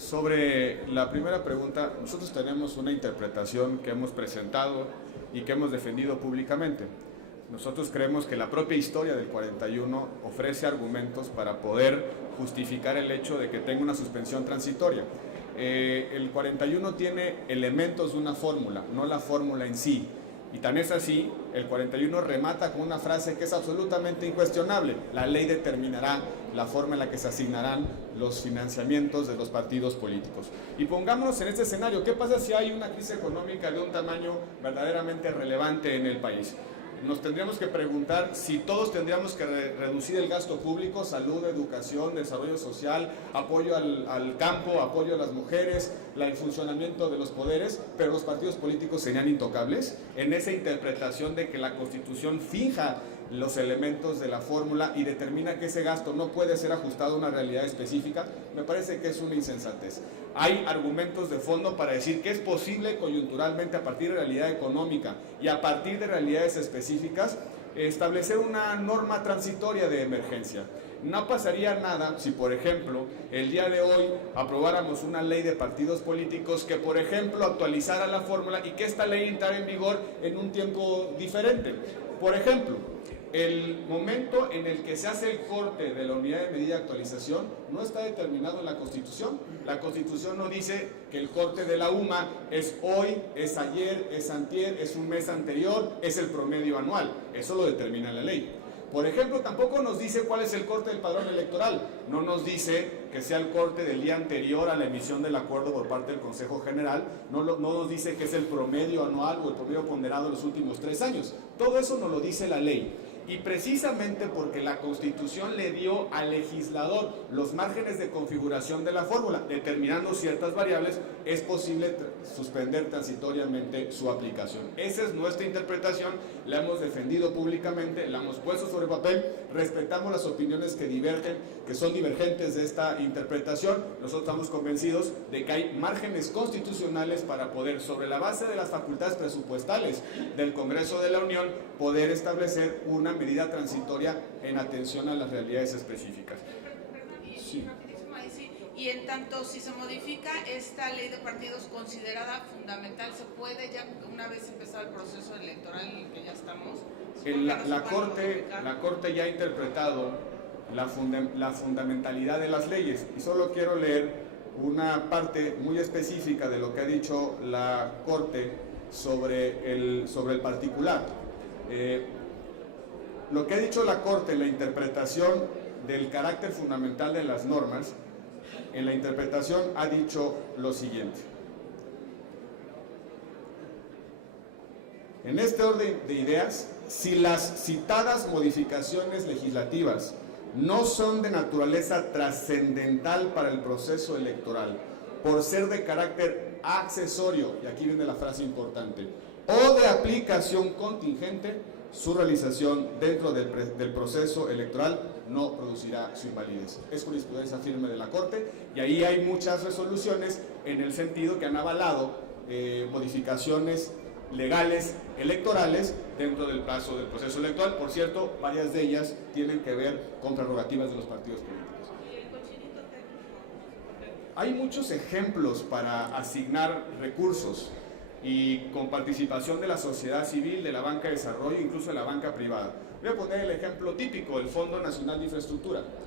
Sobre la primera pregunta, nosotros tenemos una interpretación que hemos presentado y que hemos defendido públicamente. Nosotros creemos que la propia historia del 41 ofrece argumentos para poder justificar el hecho de que tenga una suspensión transitoria. El 41 tiene elementos de una fórmula, no la fórmula en sí. Y tan es así, el 41 remata con una frase que es absolutamente incuestionable: la ley determinará la forma en la que se asignarán los financiamientos de los partidos políticos. Y pongámonos en este escenario: ¿qué pasa si hay una crisis económica de un tamaño verdaderamente relevante en el país? Nos tendríamos que preguntar si todos tendríamos que reducir el gasto público, salud, educación, desarrollo social, apoyo al campo, apoyo a las mujeres, el funcionamiento de los poderes, pero los partidos políticos serían intocables. En esa interpretación de que la Constitución fija los elementos de la fórmula y determina que ese gasto no puede ser ajustado a una realidad específica, me parece que es una insensatez. Hay argumentos de fondo para decir que es posible coyunturalmente, a partir de realidad económica y a partir de realidades específicas, establecer una norma transitoria de emergencia. No pasaría nada si, por ejemplo, el día de hoy aprobáramos una ley de partidos políticos que, por ejemplo, actualizara la fórmula y que esta ley entrara en vigor en un tiempo diferente. Por ejemplo, el momento en el que se hace el corte de la unidad de medida de actualización no está determinado en la Constitución. La Constitución no dice que el corte de la UMA es hoy, es ayer, es antier, es un mes anterior, es el promedio anual. Eso lo determina la ley. Por ejemplo, tampoco nos dice cuál es el corte del padrón electoral. No nos dice que sea el corte del día anterior a la emisión del acuerdo por parte del Consejo General. No nos dice que es el promedio anual o el promedio ponderado de los últimos 3 años. Todo eso nos lo dice la ley. Y precisamente porque la Constitución le dio al legislador los márgenes de configuración de la fórmula, determinando ciertas variables, es posible suspender transitoriamente su aplicación. Esa es nuestra interpretación, la hemos defendido públicamente, la hemos puesto sobre papel, respetamos las opiniones que divergen, que son divergentes de esta interpretación. Nosotros estamos convencidos de que hay márgenes constitucionales para poder, sobre la base de las facultades presupuestales del Congreso de la Unión, poder establecer una medida transitoria en atención a las realidades específicas. Sí. Y en tanto, si se modifica esta ley de partidos considerada fundamental, ¿se puede ya, una vez empezado el proceso electoral en el que ya estamos? La Corte ya ha interpretado la fundamentalidad de las leyes, y solo quiero leer una parte muy específica de lo que ha dicho la Corte sobre el particular. Lo que ha dicho la Corte en la interpretación del carácter fundamental de las normas, en la interpretación ha dicho lo siguiente: en este orden de ideas, si las citadas modificaciones legislativas no son de naturaleza trascendental para el proceso electoral, por ser de carácter accesorio, y aquí viene la frase importante, o de aplicación contingente, su realización dentro del proceso electoral no producirá su invalidez. Es jurisprudencia firme de la Corte, y ahí hay muchas resoluciones en el sentido que han avalado modificaciones legales electorales dentro del plazo del proceso electoral. Por cierto, varias de ellas tienen que ver con prerrogativas de los partidos políticos. Hay muchos ejemplos para asignar recursos, y con participación de la sociedad civil, de la banca de desarrollo, incluso de la banca privada. Voy a poner el ejemplo típico, el Fondo Nacional de Infraestructura.